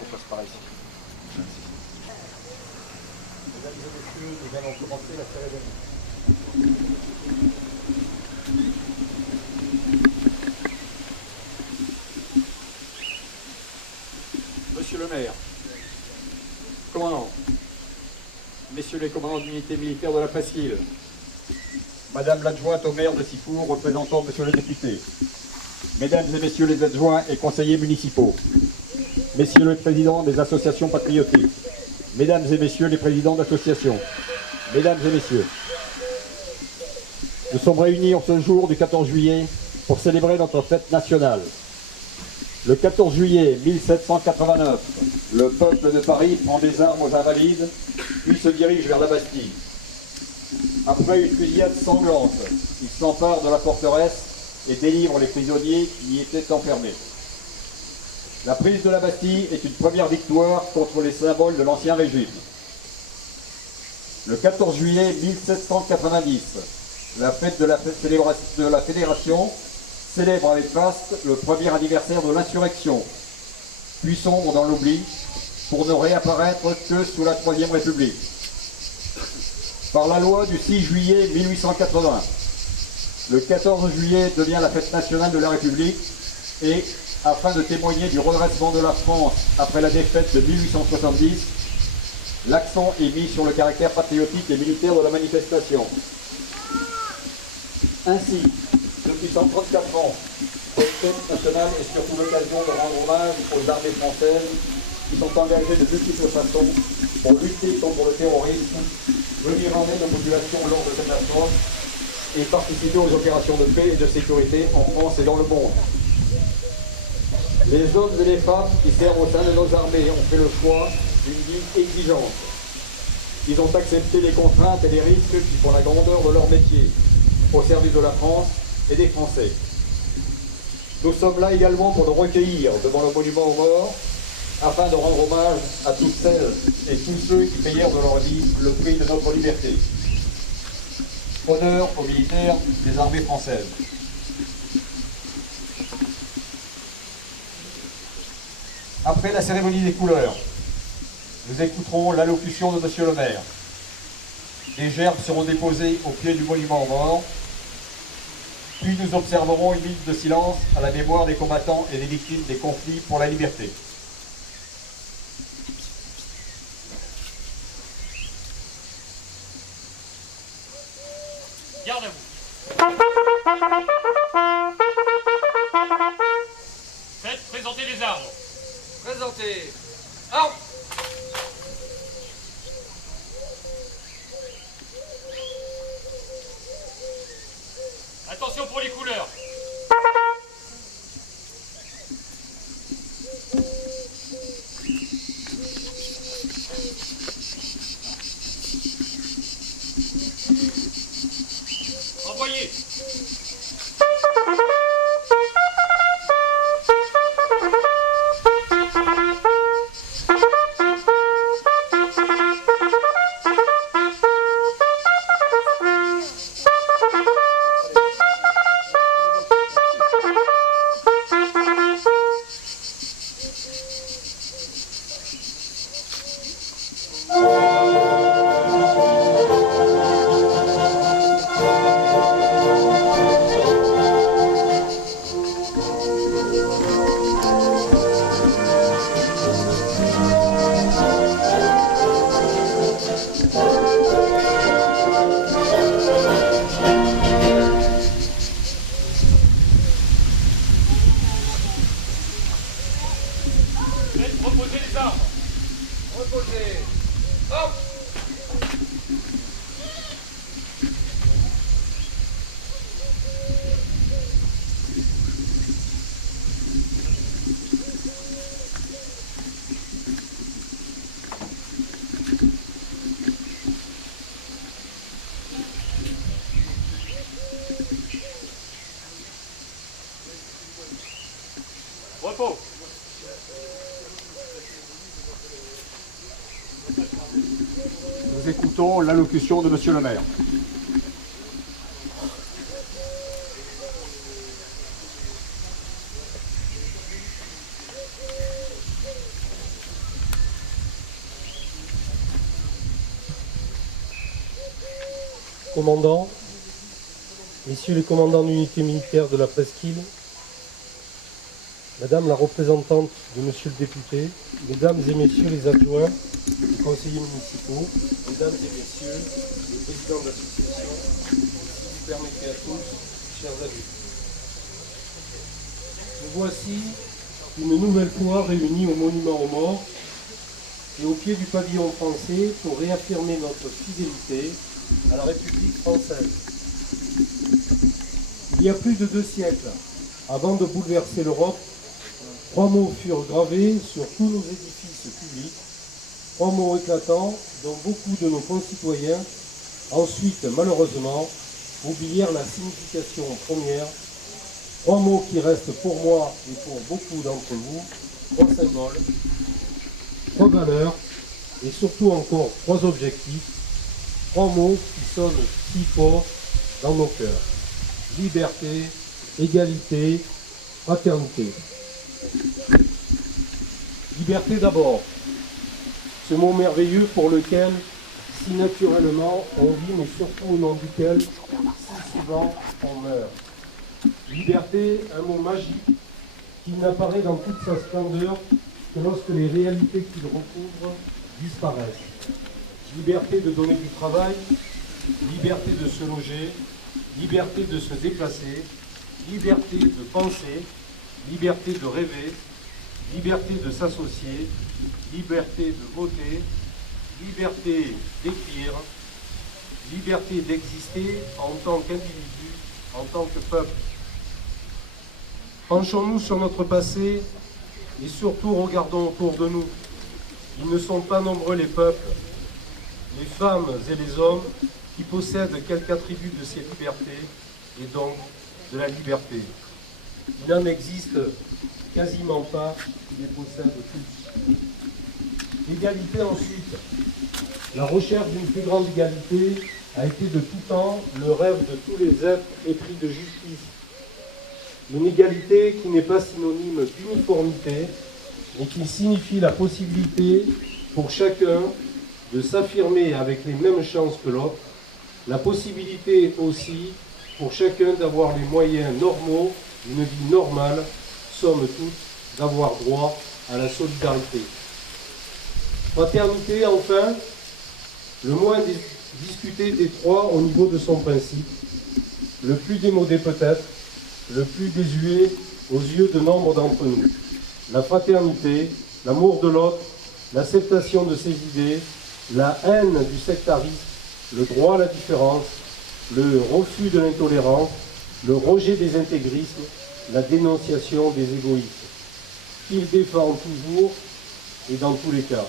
On passe par ici. Mesdames et messieurs, nous allons commencer la cérémonie. Monsieur le maire, commandant, messieurs les commandants d'unités militaires de la Presqu'île, madame l'adjointe au maire de Sifour, représentant monsieur le député, mesdames et messieurs les adjoints et conseillers municipaux, messieurs les présidents des associations patriotiques, mesdames et messieurs les présidents d'associations, mesdames et messieurs, nous sommes réunis en ce jour du 14 juillet pour célébrer notre fête nationale. Le 14 juillet 1789, le peuple de Paris prend des armes aux Invalides, puis se dirige vers la Bastille. Après une fusillade sanglante, il s'empare de la forteresse et délivre les prisonniers qui y étaient enfermés. La prise de la Bastille est une première victoire contre les symboles de l'Ancien Régime. Le 14 juillet 1790, la fête de la Fédération célèbre avec faste le premier anniversaire de l'insurrection, puis sombre dans l'oubli, pour ne réapparaître que sous la Troisième République. Par la loi du 6 juillet 1880, le 14 juillet devient la fête nationale de la République et, afin de témoigner du redressement de la France après la défaite de 1870, l'accent est mis sur le caractère patriotique et militaire de la manifestation. Ainsi, depuis 134 ans, cette fête nationale est surtout l'occasion de rendre hommage aux armées françaises qui sont engagées de multiples façons pour lutter contre le terrorisme, venir en aide aux populations lors de cette nation et participer aux opérations de paix et de sécurité en France et dans le monde. Les hommes et les femmes qui servent au sein de nos armées ont fait le choix d'une vie exigeante. Ils ont accepté les contraintes et les risques qui font la grandeur de leur métier, au service de la France et des Français. Nous sommes là également pour nous recueillir devant le monument aux morts, afin de rendre hommage à toutes celles et tous ceux qui payèrent de leur vie le prix de notre liberté. Honneur aux militaires des armées françaises. Après la cérémonie des couleurs, nous écouterons l'allocution de monsieur le maire. Des gerbes seront déposées au pied du monument aux morts, puis nous observerons une minute de silence à la mémoire des combattants et des victimes des conflits pour la liberté. Garde à vous. Faites présenter les armes. Présentez. Armes. Attention pour les couleurs. Envoyez. Faites reposer les armes. Reposez. Hop. Repos. Nous écoutons l'allocution de monsieur le maire. commandants, messieurs les commandants d'unités militaires de la presqu'île, madame la représentante de monsieur le député, mesdames et messieurs les adjoints, les conseillers municipaux, mesdames et messieurs les présidents d'association, si vous permettez à tous, chers amis. Nous voici une nouvelle fois réunis au monument aux morts et au pied du pavillon français pour réaffirmer notre fidélité à la République française. Il y a plus de 2 siècles, avant de bouleverser l'Europe, 3 mots furent gravés sur tous nos édifices publics, 3 mots éclatants dont beaucoup de nos concitoyens, ensuite malheureusement, oublièrent la signification première. 3 mots qui restent pour moi et pour beaucoup d'entre vous 3 symboles, 3 valeurs et surtout encore 3 objectifs. 3 mots qui sonnent si fort dans nos cœurs. Liberté, égalité, fraternité. Liberté d'abord, ce mot merveilleux pour lequel si naturellement on vit, mais surtout au nom duquel si souvent on meurt. Liberté, un mot magique qui n'apparaît dans toute sa splendeur que lorsque les réalités qu'il recouvre disparaissent. Liberté de donner du travail, liberté de se loger, liberté de se déplacer, liberté de penser, liberté de rêver, liberté de s'associer, liberté de voter, liberté d'écrire, liberté d'exister en tant qu'individu, en tant que peuple. Penchons-nous sur notre passé et surtout regardons autour de nous. Ils ne sont pas nombreux les peuples, les femmes et les hommes qui possèdent quelque attribut de ces libertés et donc de la liberté. Il n'en existe quasiment pas qui les possèdent tous. L'égalité ensuite. La recherche d'une plus grande égalité a été de tout temps le rêve de tous les êtres épris de justice. Une égalité qui n'est pas synonyme d'uniformité, mais qui signifie la possibilité pour chacun de s'affirmer avec les mêmes chances que l'autre, la possibilité aussi pour chacun d'avoir les moyens normaux d'une vie normale, somme toute, d'avoir droit à la solidarité. Fraternité, enfin, le moins discuté des 3 au niveau de son principe, le plus démodé peut-être, le plus désuet aux yeux de nombre d'entre nous. La fraternité, l'amour de l'autre, l'acceptation de ses idées, la haine du sectarisme, le droit à la différence, le refus de l'intolérance, le rejet des intégrismes, la dénonciation des égoïsmes. Qu'il défend toujours et dans tous les cas.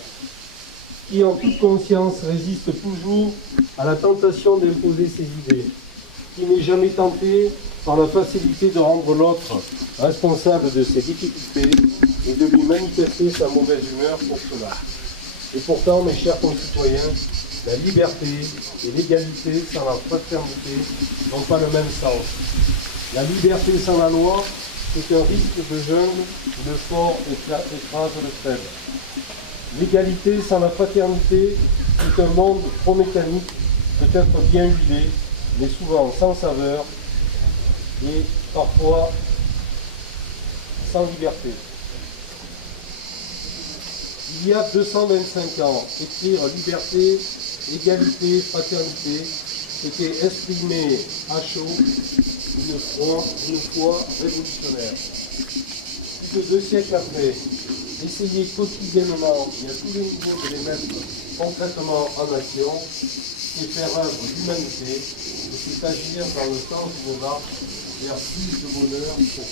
Qui en toute conscience résiste toujours à la tentation d'imposer ses idées. Qui n'est jamais tenté par la facilité de rendre l'autre responsable de ses difficultés et de lui manifester sa mauvaise humeur pour cela. Et pourtant, mes chers concitoyens, la liberté et l'égalité sans la fraternité n'ont pas le même sens. La liberté sans la loi, c'est un risque de jungle où le fort écrase le faible. L'égalité sans la fraternité, c'est un monde trop mécanique, peut-être bien huilé, mais souvent sans saveur et parfois sans liberté. Il y a 225 ans, écrire liberté, égalité, fraternité était exprimé à chaud une foi révolutionnaire. Plus de 2 siècles après, essayer quotidiennement et à tous les niveaux de les mettre concrètement en action, c'est faire œuvre d'humanité et c'est agir dans le sens d'une marche vers plus de bonheur pour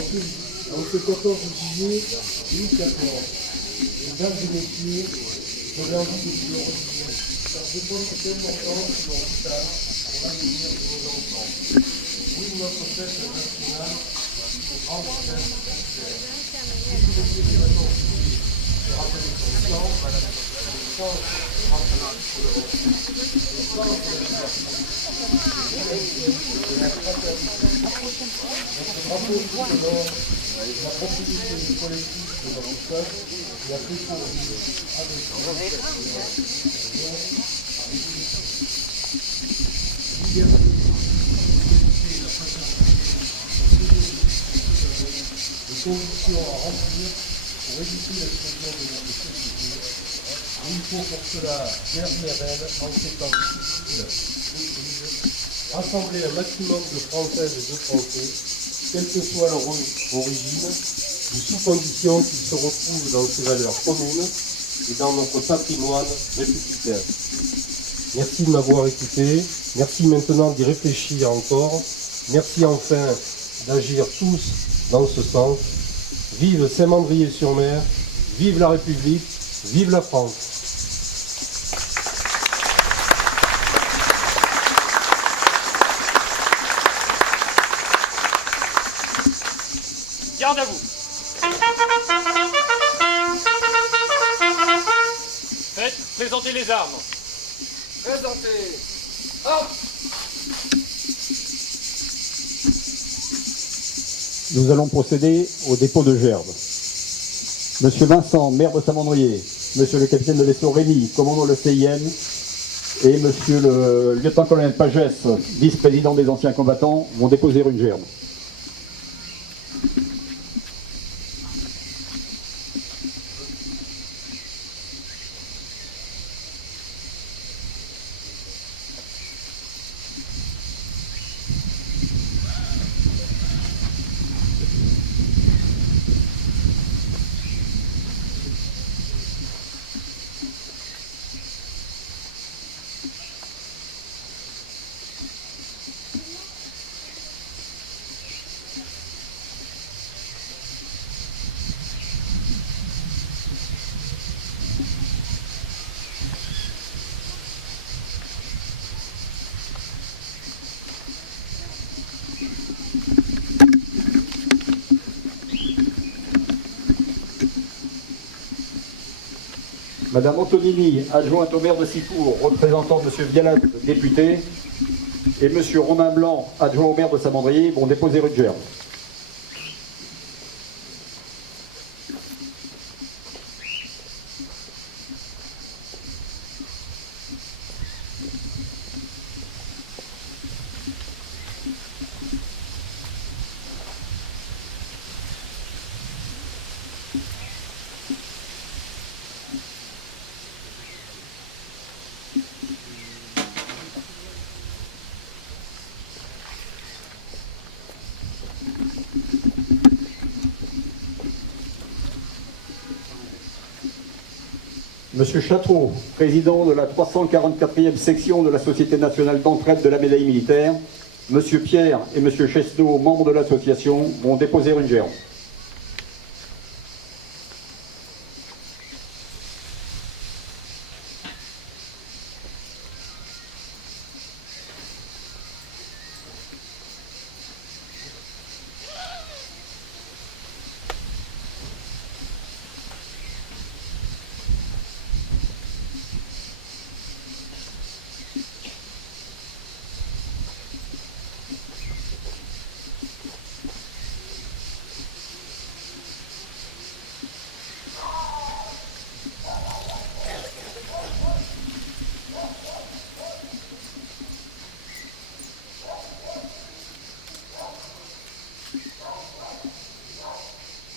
tous. En ce 14 juillet 2014, mesdames et messieurs, j'avais envie de vous le redire, car je pense que c'est important pour l'hôpital, pour l'avenir de nos enfants. Oui, notre fête nationale, une grande fête populaire. Tous les présidents se rappellent son sang, le sang rappelé pour l'Europe, le sang de la liberté, de la fraternité. Notre drapeau tricolore, la propriété collective de notre peuple, la plus pour vivre avec nous. conditions à remplir pour éviter l'explosion de notre société. Il faut pour cela, derrière elle, en ces temps difficiles, rassembler un maximum de Françaises et de Français, quelle que soit leur origine, sous condition qu'ils se retrouvent dans ces valeurs communes et dans notre patrimoine républicain. Merci de m'avoir écouté, merci maintenant d'y réfléchir encore, merci enfin d'agir tous dans ce sens. Vive Saint-Mandrier-sur-Mer, vive la République, vive la France. Garde à vous. Faites présenter les armes. Présentez. Armes. Nous allons procéder au dépôt de gerbes. Monsieur Vincent, maire de Saint-Mandrier, monsieur le capitaine de vaisseau Rémy, commandant le CIN, et monsieur le lieutenant-colonel Pagès, vice-président des anciens combattants, vont déposer une gerbe. Madame Antonini, adjointe au maire de Sicourt, représentant M. Vialat, député, et M. Romain Blanc, adjoint au maire de Saint-Mandrier, vont déposer une gerbe. Monsieur Chateau, président de la 344e section de la Société nationale d'entraide de la médaille militaire, Monsieur Pierre et Monsieur Chesneau, membres de l'association, vont déposer une gerbe.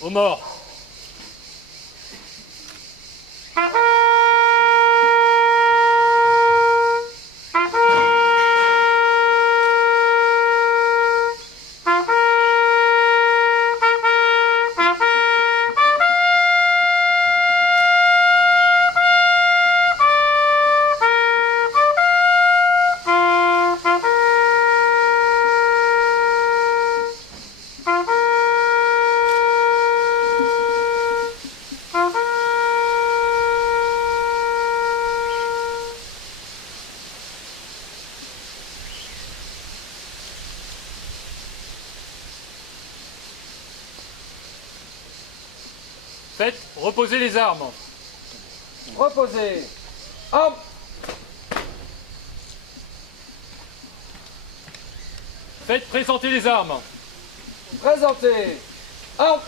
Aux morts. Faites reposer les armes. Reposez. Armes. Faites présenter les armes. Présentez. Armes.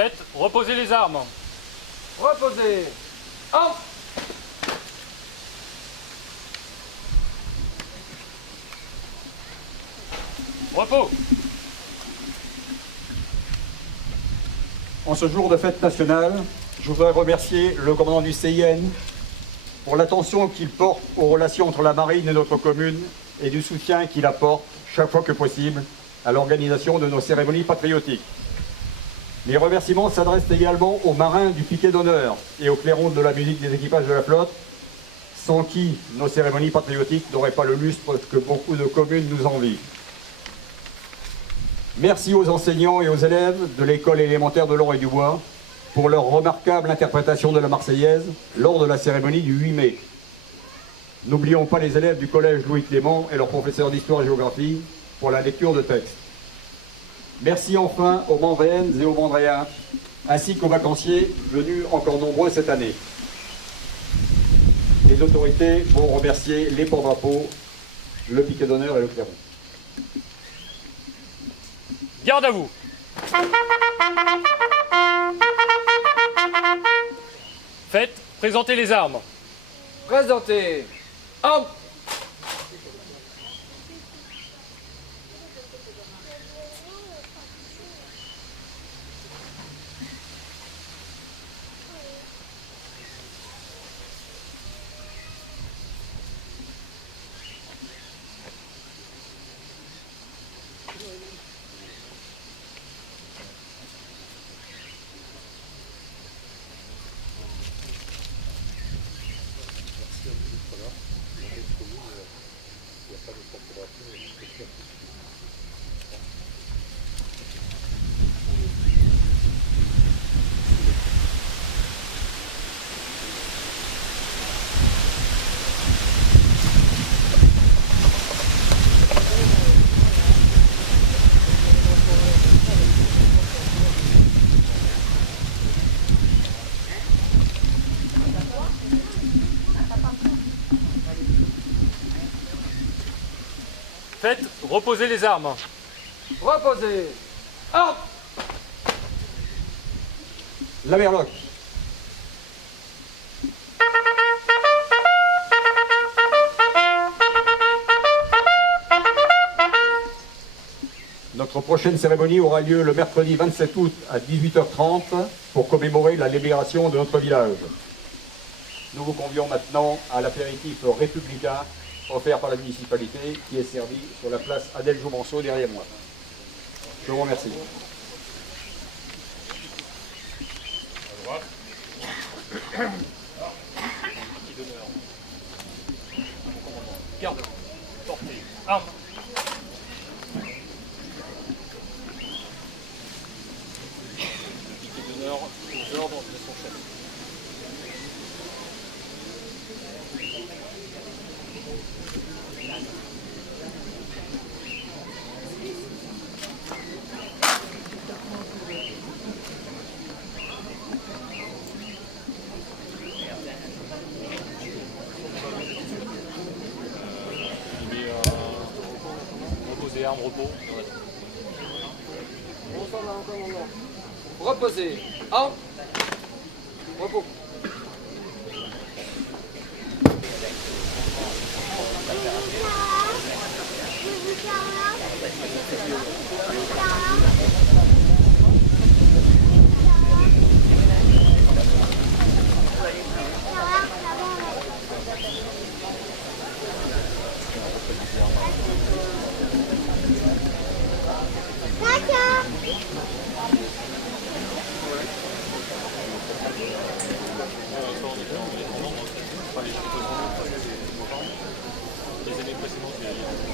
Faites reposer les armes. Reposez. Entre. Repos. En ce jour de fête nationale, je voudrais remercier le commandant du CIN pour l'attention qu'il porte aux relations entre la marine et notre commune et du soutien qu'il apporte chaque fois que possible à l'organisation de nos cérémonies patriotiques. Mes remerciements s'adressent également aux marins du piquet d'honneur et aux clairons de la musique des équipages de la flotte, sans qui nos cérémonies patriotiques n'auraient pas le lustre que beaucoup de communes nous envient. Merci aux enseignants et aux élèves de l'école élémentaire de l'Or et du Bois pour leur remarquable interprétation de la Marseillaise lors de la cérémonie du 8 mai. N'oublions pas les élèves du collège Louis Clément et leurs professeurs d'histoire et géographie pour la lecture de textes. Merci enfin aux Mandréennes et aux Mandréens, ainsi qu'aux vacanciers venus encore nombreux cette année. Les autorités vont remercier les porte-drapeaux, le piquet d'honneur et le clairon. Garde à vous. Faites présenter les armes. Présentez. Entre. Faites reposer les armes. Reposez. Entre. La Merloc. Notre prochaine cérémonie aura lieu le mercredi 27 août à 18h30 pour commémorer la libération de notre village. Nous vous convions maintenant à l'apéritif républicain offert par la municipalité qui est servi sur la place Adèle Joumanceau derrière moi. Je vous remercie. Garde. Portez. Armes. Piquet d'honneur aux ordres de son chef. Reposer, armes, repos. Reposez. Entre. Repos. Je veux faire là. Les années précédentes, il y a eu-